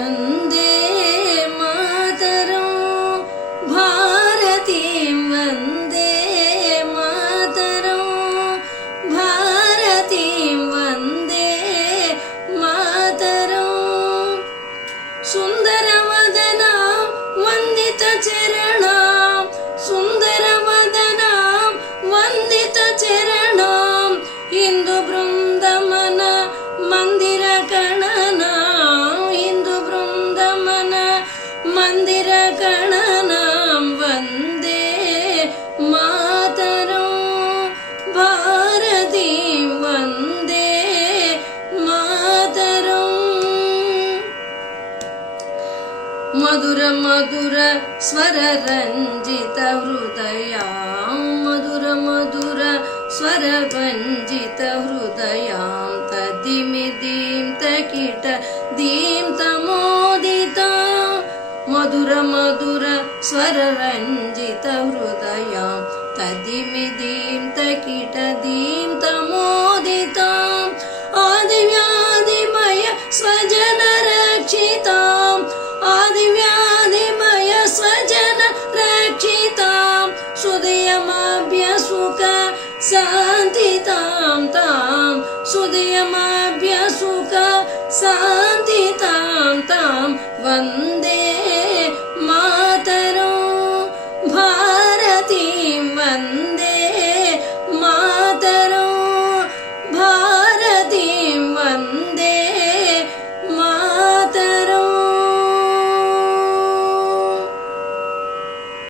वन्दे मातरं भारतीं वन्दे मातरं भारतीं वन्दे मातरं सुन्दरवदना वन्दितचरणा सुन्दरवदना वन्दितचरणा हिन्दु बृन्दमन मंदिर गणना हिन्दु बृन्दमन मंदिर गणना वन्दे मातरं भारतीं वन्दे मातरं मधुर मधुर स्वर रंजित हृदया मधुर मधुर स्वर रंजित हृदया तदिमिदीं तकिट दीं तमोदिता मधुर मधुर स्वर रंजित हृदया तदिमिदीं तकिट दीं तमोदिता आदिव्याधिमय स्वजन रक्षिता आदिव्याधिमय स्वजन रक्षिता सुदयमाभ्यसुख शान्तितां तां सुदयमाभ्यसुख शान्तितां तां वन्दे